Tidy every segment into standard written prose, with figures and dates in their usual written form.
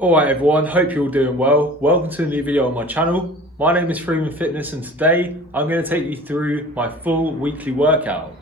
Alright everyone, hope you're all doing well. Welcome to a new video on my channel. My name is Freeman Fitness and today I'm going to take you through my full weekly workout.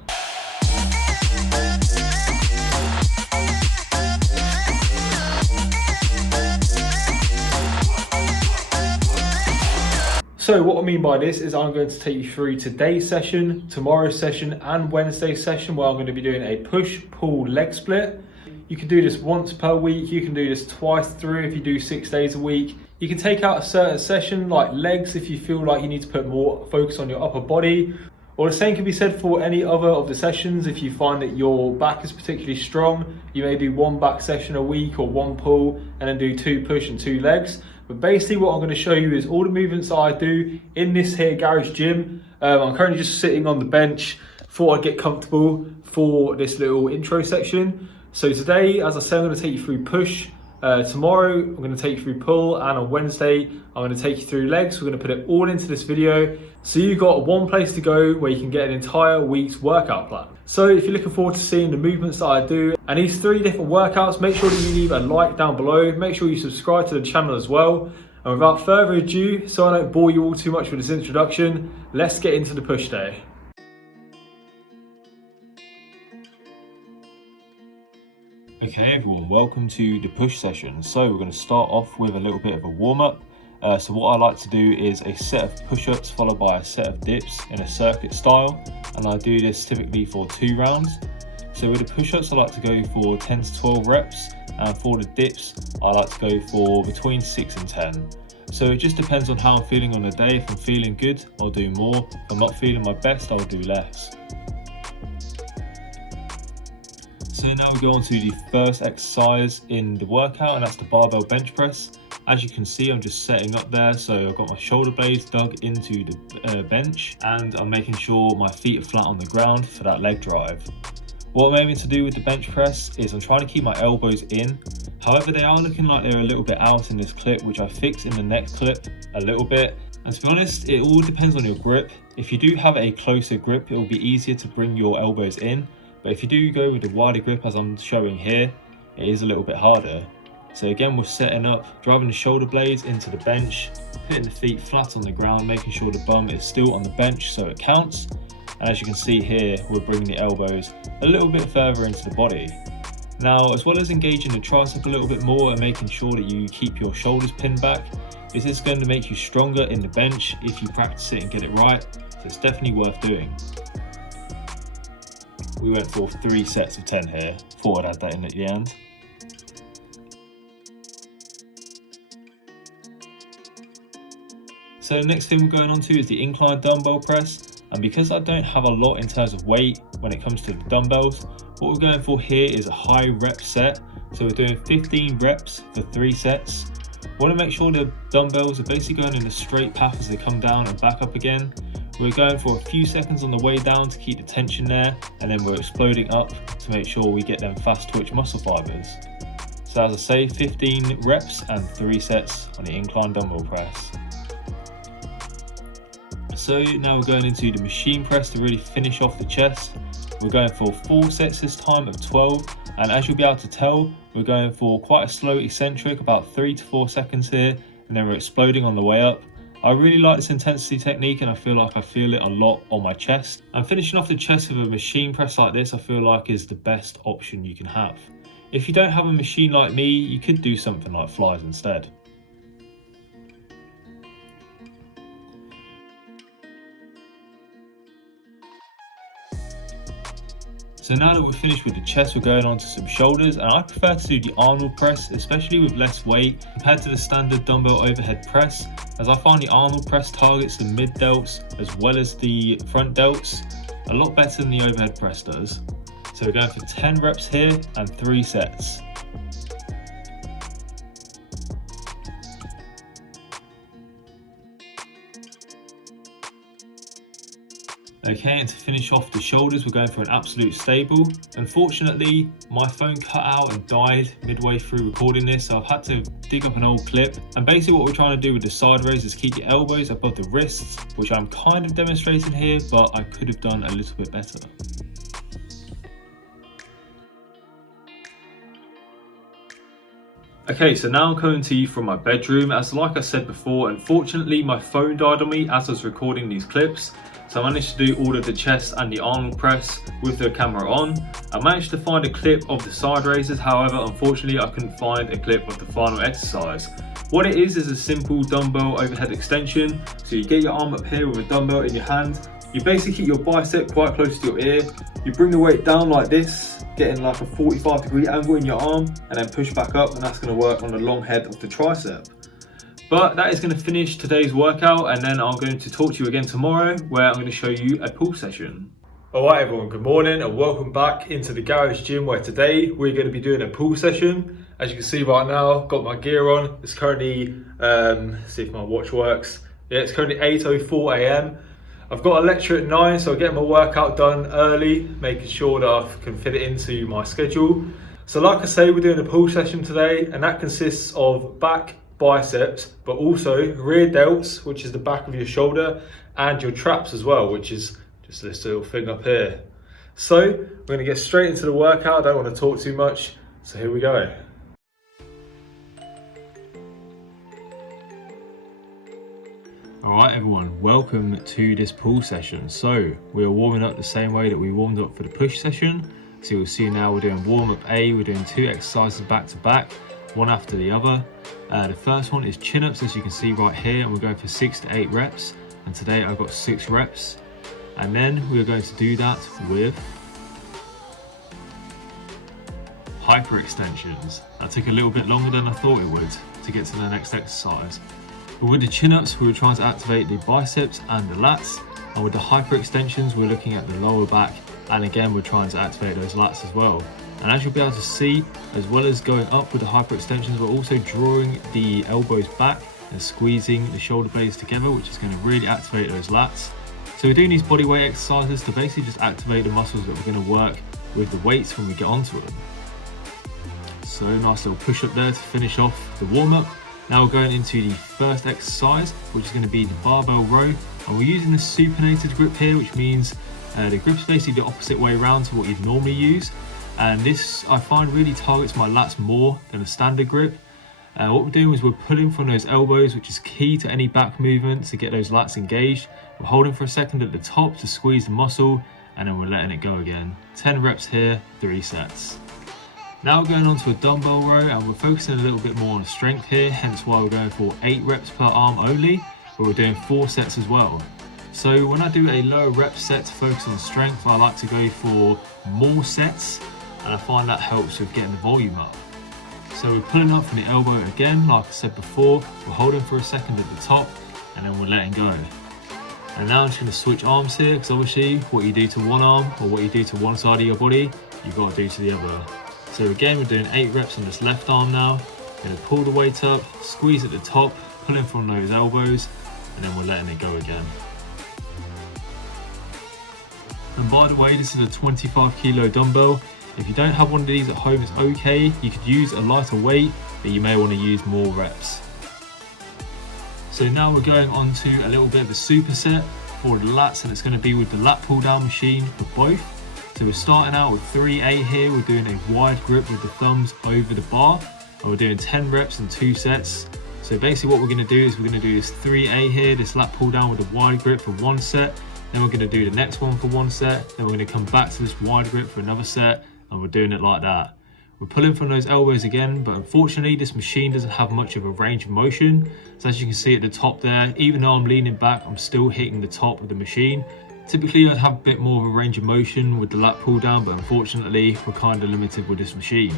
So what I mean by this is I'm going to take you through today's session, tomorrow's session and Wednesday's session where I'm going to be doing a push-pull leg split. You can do this once per week, you can do this twice through if you do 6 days a week. You can take out a certain session like legs if you feel like you need to put more focus on your upper body. Or the same can be said for any other of the sessions. If you find that your back is particularly strong, you may do one back session a week or one pull and then do 2 push and 2 legs. But basically what I'm going to show you is all the movements that I do in this here garage gym. I'm currently just sitting on the bench. Thought I'd get comfortable for this little intro section. So today, as I said, I'm going to take you through push. Tomorrow, I'm going to take you through pull, and on Wednesday, I'm going to take you through legs. We're going to put it all into this video. So you've got one place to go where you can get an entire week's workout plan. So if you're looking forward to seeing the movements that I do and these 3 different workouts, make sure that you leave a like down below. Make sure you subscribe to the channel as well. And without further ado, so I don't bore you all too much with this introduction, let's get into the push day. Okay everyone, welcome to the push session. So we're going to start off with a little bit of a warm-up. So what I like to do is a set of push-ups followed by a set of dips in a circuit style, and I do this typically for 2 rounds. So with the push-ups I like to go for 10 to 12 reps, and for the dips I like to go for between 6 and 10. So it just depends on how I'm feeling on the day. If I'm feeling good, I'll do more. If I'm not feeling my best, I'll do less. So now we go on to the first exercise in the workout, and that's the barbell bench press. As you can see, I'm just setting up there. So I've got my shoulder blades dug into the bench, and I'm making sure my feet are flat on the ground for that leg drive. What I'm aiming to do with the bench press is I'm trying to keep my elbows in. However, they are looking like they're a little bit out in this clip, which I fixed in the next clip a little bit. And to be honest, it all depends on your grip. If you do have a closer grip, it will be easier to bring your elbows in. But if you do go with a wider grip as I'm showing here, it is a little bit harder. So again, we're setting up, driving the shoulder blades into the bench, putting the feet flat on the ground, making sure the bum is still on the bench so it counts. And as you can see here, we're bringing the elbows a little bit further into the body. Now, as well as engaging the tricep a little bit more and making sure that you keep your shoulders pinned back, this is going to make you stronger in the bench if you practice it and get it right. So it's definitely worth doing. We went for 3 sets of 10 here. Thought I'd add that in at the end. So the next thing we're going on to is the incline dumbbell press. And because I don't have a lot in terms of weight when it comes to the dumbbells, what we're going for here is a high rep set. So we're doing 15 reps for 3 sets. We want to make sure the dumbbells are basically going in a straight path as they come down and back up again. We're going for a few seconds on the way down to keep the tension there, and then we're exploding up to make sure we get them fast twitch muscle fibers. So as I say, 15 reps and 3 sets on the incline dumbbell press. So now we're going into the machine press to really finish off the chest. We're going for 4 sets this time of 12, and as you'll be able to tell, we're going for quite a slow eccentric, about 3 to 4 seconds here, and then we're exploding on the way up. I really like this intensity technique, and I feel like I feel it a lot on my chest. And finishing off the chest with a machine press like this, I feel like is the best option you can have. If you don't have a machine like me, you could do something like flies instead. So now that we're finished with the chest, we're going on to some shoulders, and I prefer to do the Arnold press, especially with less weight compared to the standard dumbbell overhead press, as I find the Arnold press targets the mid delts as well as the front delts a lot better than the overhead press does. So we're going for 10 reps here and 3 sets. Okay, and to finish off the shoulders, we're going for an absolute stable. Unfortunately, my phone cut out and died midway through recording this, so I've had to dig up an old clip. And basically what we're trying to do with the side raise is keep your elbows above the wrists, which I'm kind of demonstrating here, but I could have done a little bit better. Okay, so now I'm coming to you from my bedroom. As like I said before, unfortunately my phone died on me as I was recording these clips. So I managed to do all of the chest and the arm press with the camera on. I managed to find a clip of the side raises, however, unfortunately I couldn't find a clip of the final exercise. What it is a simple dumbbell overhead extension. So you get your arm up here with a dumbbell in your hand. You basically keep your bicep quite close to your ear. You bring the weight down like this, getting like a 45-degree angle in your arm, and then push back up, and that's going to work on the long head of the tricep. But that is going to finish today's workout, and then I'm going to talk to you again tomorrow where I'm going to show you a pull session. Alright everyone, good morning and welcome back into the garage gym, where today we're going to be doing a pull session. As you can see right now, got my gear on. It's currently, see if my watch works. Yeah, it's currently 8:04 AM. I've got a lecture at 9, so I'm getting my workout done early, making sure that I can fit it into my schedule. So like I say, we're doing a pull session today, and that consists of back, biceps, but also rear delts, which is the back of your shoulder, and your traps as well, which is just this little thing up here. So we're going to get straight into the workout. I don't want to talk too much, so here we go. Alright everyone, welcome to this pull session. So we are warming up the same way that we warmed up for the push session. So you'll see now we're doing warm up A, we're doing 2 exercises back to back, one after the other. The first one is chin ups, as you can see right here, and we're going for 6 to 8 reps. And today I've got 6 reps. And then we're going to do that with hyperextensions. That took a little bit longer than I thought it would to get to the next exercise. But with the chin-ups, we were trying to activate the biceps and the lats. And with the hyperextensions, we're looking at the lower back. And again, we're trying to activate those lats as well. And as you'll be able to see, as well as going up with the hyperextensions, we're also drawing the elbows back and squeezing the shoulder blades together, which is going to really activate those lats. So we're doing these bodyweight exercises to basically just activate the muscles that we're going to work with the weights when we get onto them. So nice little push up there to finish off the warm-up. Now we're going into the first exercise, which is going to be the barbell row. And we're using the supinated grip here, which means the grip's basically the opposite way around to what you'd normally use. And this, I find, really targets my lats more than a standard grip. What we're doing is we're pulling from those elbows, which is key to any back movement to get those lats engaged. We're holding for a second at the top to squeeze the muscle, and then we're letting it go again. 10 reps here, 3 sets. Now we're going on to a dumbbell row, and we're focusing a little bit more on strength here, hence why we're going for 8 reps per arm only, but we're doing 4 sets as well. So when I do a lower rep set to focus on strength, I like to go for more sets, and I find that helps with getting the volume up. So we're pulling up from the elbow again, like I said before, we're holding for a second at the top, and then we're letting go. And now I'm just going to switch arms here, because obviously what you do to one arm or what you do to one side of your body, you've got to do to the other. So again, we're doing 8 reps on this left arm now. We're going to pull the weight up, squeeze at the top, pulling from those elbows, and then we're letting it go again. And by the way, this is a 25 kilo dumbbell. If you don't have one of these at home, it's okay. You could use a lighter weight, but you may want to use more reps. So now we're going on to a little bit of a superset for the lats, and it's going to be with the lat pull down machine for both. So we're starting out with 3A here. We're doing a wide grip with the thumbs over the bar, and we're doing 10 reps and 2 sets. So basically what we're going to do is we're going to do this 3A here, this lat pull down with a wide grip for 1 set. Then we're going to do the next one for 1 set. Then we're going to come back to this wide grip for another set, and we're doing it like that. We're pulling from those elbows again, but unfortunately this machine doesn't have much of a range of motion. So as you can see at the top there, even though I'm leaning back, I'm still hitting the top of the machine. Typically I'd have a bit more of a range of motion with the lat pull down, but unfortunately we're kind of limited with this machine.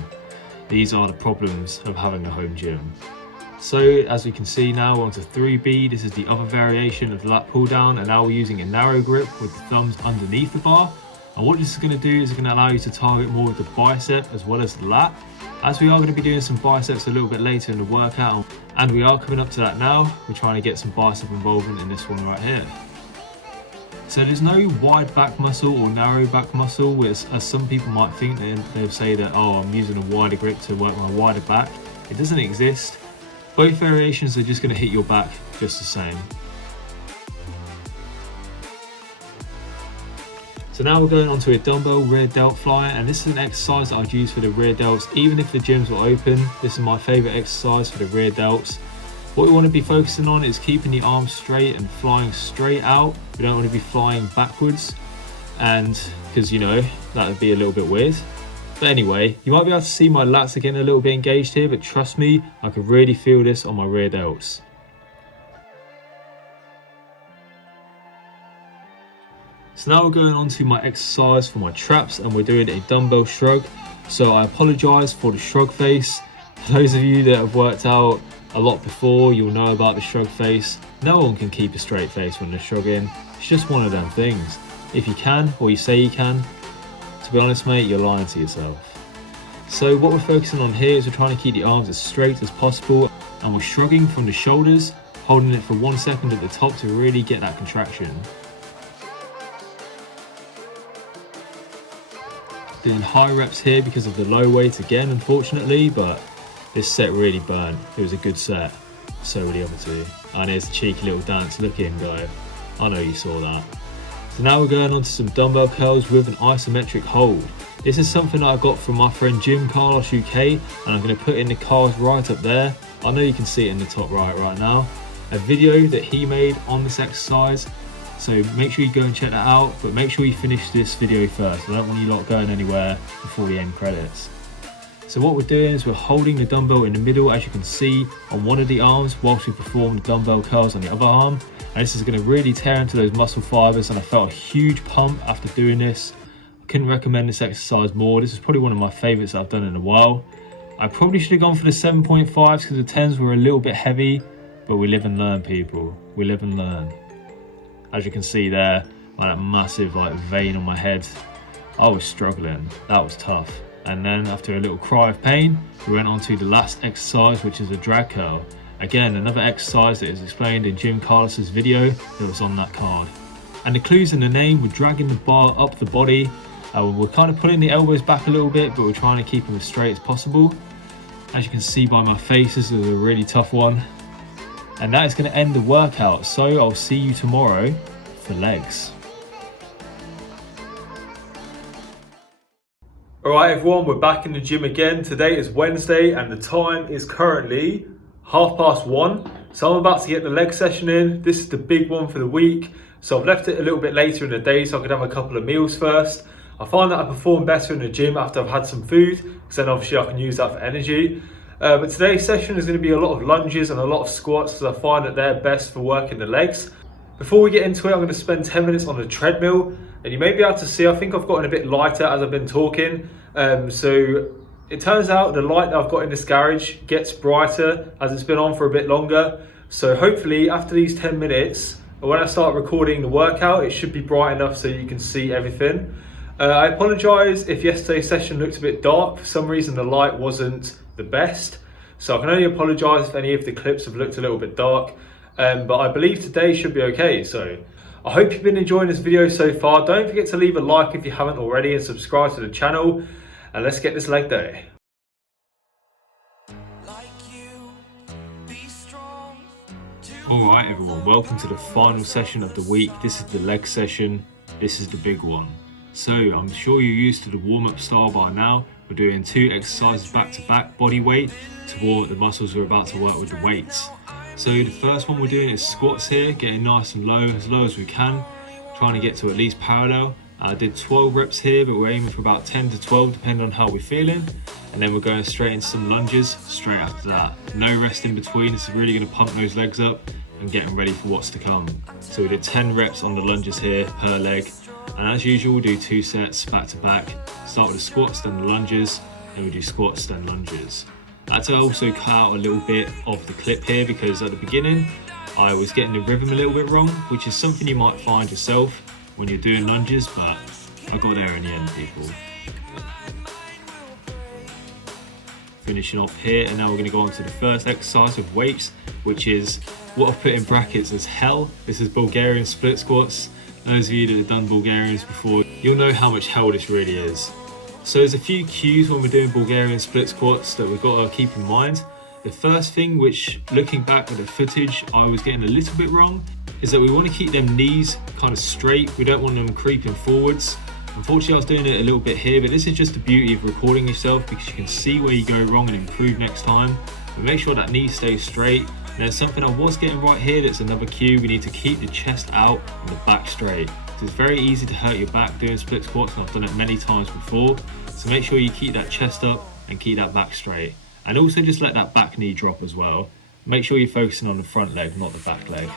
These are the problems of having a home gym. So as we can see now, we're on to 3B. This is the other variation of the lat pull down, and now we're using a narrow grip with the thumbs underneath the bar. And what this is going to do is it's going to allow you to target more of the bicep as well as the lat. As we are going to be doing some biceps a little bit later in the workout, and we are coming up to that now, we're trying to get some bicep involvement in this one right here. So there's no wide back muscle or narrow back muscle, as some people might think. They'll say that, oh, I'm using a wider grip to work my wider back. It doesn't exist. Both variations are just going to hit your back just the same. So now we're going on to a dumbbell rear delt fly, and this is an exercise that I'd use for the rear delts even if the gyms were open. This is my favourite exercise for the rear delts. What we want to be focusing on is keeping the arms straight and flying straight out. We don't want to be flying backwards, and because that would be a little bit weird. But anyway, you might be able to see my lats are getting a little bit engaged here, but trust me, I can really feel this on my rear delts. So now we're going on to my exercise for my traps, and we're doing a dumbbell shrug. So I apologise for the shrug face. For those of you that have worked out a lot before, you'll know about the shrug face. No one can keep a straight face when they're shrugging. It's just one of them things. If you can, or you say you can, to be honest mate, you're lying to yourself. So what we're focusing on here is we're trying to keep the arms as straight as possible, and we're shrugging from the shoulders, holding it for 1 second at the top to really get that contraction. Doing high reps here because of the low weight again, unfortunately, but this set really burned. It was a good set. So were the other two. And here's a cheeky little dance. Look in, go. I know you saw that. So now we're going on to some dumbbell curls with an isometric hold. This is something that I got from my friend Jim Carlos UK, and I'm going to put in the cards right up there. I know you can see it in the top right now. A video that he made on this exercise. So make sure you go and check that out, but make sure you finish this video first. I don't want you lot going anywhere before the end credits. So what we're doing is we're holding the dumbbell in the middle, as you can see, on one of the arms whilst we perform the dumbbell curls on the other arm. And this is going to really tear into those muscle fibers, and I felt a huge pump after doing this. I couldn't recommend this exercise more. This is probably one of my favourites that I've done in a while. I probably should have gone for the 7.5s because the 10s were a little bit heavy, but we live and learn, people. We live and learn. As you can see there, that massive vein on my head, I was struggling. That was tough. And then after a little cry of pain, we went on to the last exercise, which is a drag curl. Again, another exercise that is explained in Jim Carlos's video that was on that card. And the clues in the name, we're dragging the bar up the body. We're kind of pulling the elbows back a little bit, but we're trying to keep them as straight as possible. As you can see by my face, this is a really tough one. And that is going to end the workout. So I'll see you tomorrow for legs. Alright everyone, we're back in the gym again. Today is Wednesday and the time is currently 1:30. So I'm about to get the leg session in. This is the big one for the week. So I've left it a little bit later in the day so I could have a couple of meals first. I find that I perform better in the gym after I've had some food, because then obviously I can use that for energy. But today's session is going to be a lot of lunges and a lot of squats, because I find that they're best for working the legs. Before we get into it, I'm going to spend 10 minutes on the treadmill, and you may be able to see, I think I've gotten a bit lighter as I've been talking. So it turns out the light that I've got in this garage gets brighter as it's been on for a bit longer. So hopefully after these 10 minutes, when I start recording the workout, it should be bright enough so you can see everything. I apologise if yesterday's session looked a bit dark. For some reason the light wasn't the best, so I can only apologise if any of the clips have looked a little bit dark, but I believe today should be okay. So I hope you've been enjoying this video so far. Don't forget to leave a like if you haven't already, and subscribe to the channel, and let's get this leg day. Alright everyone, welcome to the final session of the week. This is the leg session. This is the big one. So I'm sure you're used to the warm-up style by now. We're doing 2 exercises back-to-back, body weight, to warm up the muscles we're about to work with the weights. So the first one we're doing is squats here, getting nice and low as we can, trying to get to at least parallel. I did 12 reps here, but we're aiming for about 10 to 12 depending on how we're feeling. And then we're going straight into some lunges straight after that. No rest in between. This is really going to pump those legs up and get them ready for what's to come. So we did 10 reps on the lunges here per leg. And as usual, we'll do 2 sets back to back. Start with the squats, then the lunges, then we do squats, then lunges. I had to also cut out a little bit of the clip here because at the beginning, I was getting the rhythm a little bit wrong, which is something you might find yourself when you're doing lunges, but I got there in the end, people. Finishing off here, and now we're going to go on to the first exercise of weights, which is what I've put in brackets as hell. This is Bulgarian split squats. Those of you that have done Bulgarians before, you'll know how much hell this really is. So there's a few cues when we're doing Bulgarian split squats that we've got to keep in mind. The first thing, which looking back at the footage I was getting a little bit wrong, is that we want to keep them knees kind of straight. We don't want them creeping forwards. Unfortunately, I was doing it a little bit here, but this is just the beauty of recording yourself, because you can see where you go wrong and improve next time. But make sure that knee stays straight. And there's something I was getting right here, that's another cue. We need to keep the chest out and the back straight. It's very easy to hurt your back doing split squats, and I've done it many times before. So make sure you keep that chest up and keep that back straight. And also just let that back knee drop as well. Make sure you're focusing on the front leg, not the back leg.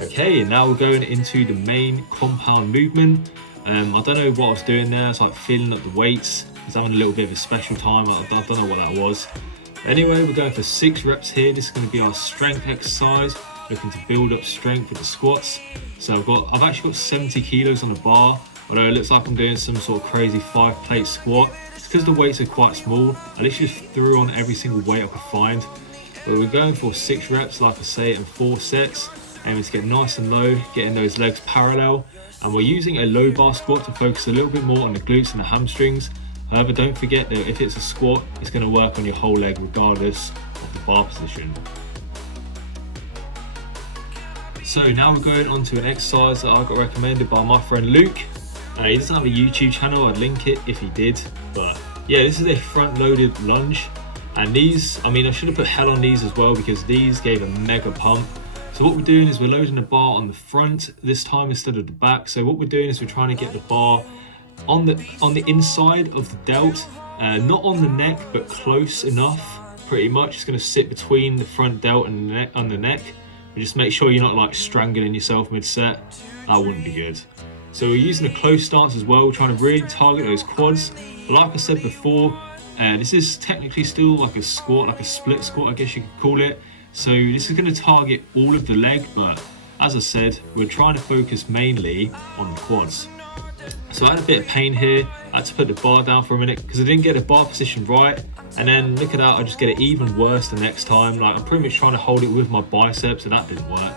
Okay, now we're going into the main compound movement. I don't know what I was doing there. It's like filling up the weights. I was having a little bit of a special time. I don't know what that was. Anyway, we're going for 6 reps here. This is going to be our strength exercise, looking to build up strength with the squats. So I've actually got 70 kilos on the bar, although it looks like I'm doing some sort of crazy 5-plate squat. It's because the weights are quite small. I literally just threw on every single weight I could find. But we're going for 6 reps, like I say, and 4 sets. Aiming to get nice and low, getting those legs parallel. And we're using a low bar squat to focus a little bit more on the glutes and the hamstrings. However, don't forget that if it's a squat, it's going to work on your whole leg regardless of the bar position. So now we're going on to an exercise that I got recommended by my friend Luke. He doesn't have a YouTube channel, I'd link it if he did. But yeah, this is a front loaded lunge. And these, I should have put hell on these as well, because these gave a mega pump. So what we're doing is we're loading the bar on the front this time instead of the back. So what we're doing is we're trying to get the bar on the inside of the delt, not on the neck, but close enough. Pretty much, it's going to sit between the front delt and the neck. And just make sure you're not like strangling yourself mid-set. That wouldn't be good. So we're using a close stance as well. We're trying to really target those quads. But like I said before, this is technically still like a squat, like a split squat, I guess you could call it. So this is going to target all of the leg, but as I said, we're trying to focus mainly on the quads. So I had a bit of pain here. I had to put the bar down for a minute because I didn't get the bar position right. And then look at that, I just get it even worse the next time. Like I'm pretty much trying to hold it with my biceps, and that didn't work.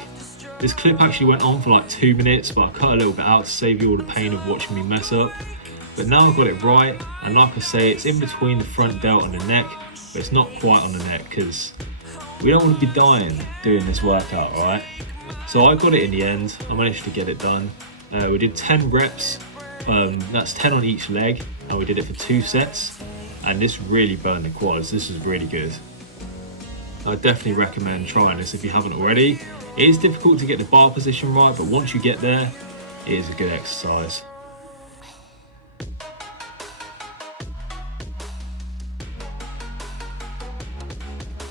This clip actually went on for like 2 minutes, but I cut a little bit out to save you all the pain of watching me mess up. But now I've got it right, and like I say, it's in between the front delt and the neck, but it's not quite on the neck because we don't want to be dying doing this workout, alright? So I got it in the end. I managed to get it done. We did 10 reps, that's 10 on each leg, and we did it for 2 sets. And this really burned the quads. This is really good. I definitely recommend trying this if you haven't already. It is difficult to get the bar position right, but once you get there, it is a good exercise.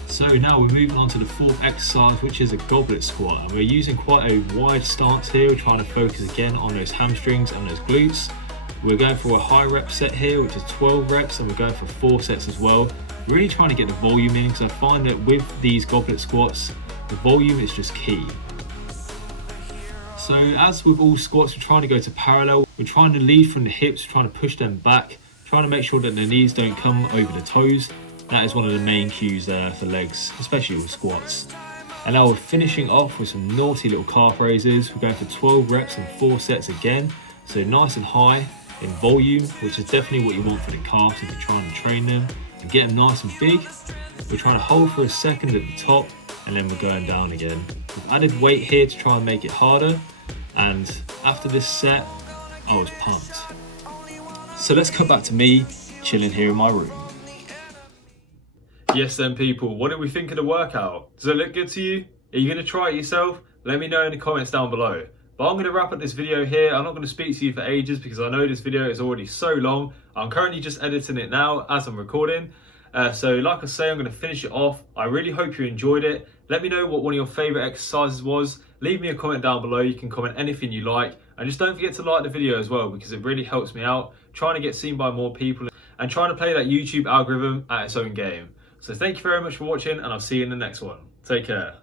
So now we're moving on to the 4th exercise, which is a goblet squat. And we're using quite a wide stance here. We're trying to focus again on those hamstrings and those glutes. We're going for a high rep set here, which is 12 reps, and we're going for 4 sets as well. We're really trying to get the volume in, because I find that with these goblet squats, the volume is just key. So as with all squats, we're trying to go to parallel. We're trying to lead from the hips, trying to push them back, trying to make sure that the knees don't come over the toes. That is one of the main cues there for legs, especially with squats. And now we're finishing off with some naughty little calf raises. We're going for 12 reps and 4 sets again. So nice and high in volume, which is definitely what you want for the calves if you're trying to train them. And get them nice and big. We're trying to hold for a second at the top, and then we're going down again. We've added weight here to try and make it harder. And after this set, I was pumped. So let's cut back to me chilling here in my room. Yes then people, what did we think of the workout? Does it look good to you? Are you going to try it yourself? Let me know in the comments down below. But I'm going to wrap up this video here. I'm not going to speak to you for ages because I know this video is already so long. I'm currently just editing it now as I'm recording. So like I say, I'm going to finish it off. I really hope you enjoyed it. Let me know what one of your favourite exercises was. Leave me a comment down below. You can comment anything you like. And just don't forget to like the video as well, because it really helps me out trying to get seen by more people and trying to play that YouTube algorithm at its own game. So thank you very much for watching, and I'll see you in the next one. Take care.